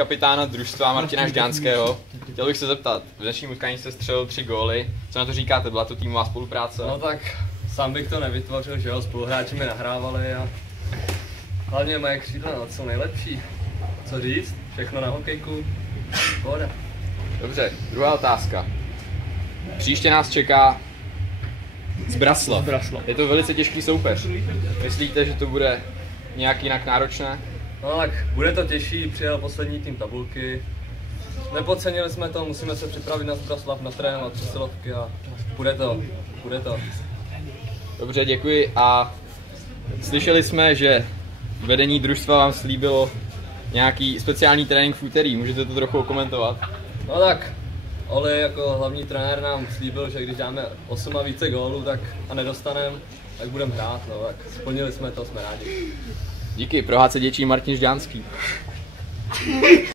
kapitána družstva Martina Žďánského. Chtěl bych se zeptat, v dnešním utkání jste střelil 3 góly. Co na to říkáte? Byla to týmová spolupráce? No tak sám bych to nevytvořil, že jo, spoluhráči mi nahrávali a hlavně moje křídla co nejlepší. Co říct? Všechno na hokejku. Pohoda. Dobře, druhá otázka. Příště nás čeká Zbraslav. Je to velice těžký soupeř. Myslíte, že to bude nějak jinak náročné? No tak bude to těžší, přijel poslední tým tabulky. Nepodcenili jsme to, musíme se připravit na Zbraslav, natrénovat přesilovky a bude to. Dobře, děkuji a slyšeli jsme, že vedení družstva vám slíbilo nějaký speciální trénink v úterý, můžete to trochu komentovat? No tak, Oli jako hlavní trenér nám slíbil, že když dáme 8 a více gólů a nedostaneme, tak budeme hrát, no tak splnili jsme to, jsme rádi. Díky, pro HC Děčín Martin Žďánský.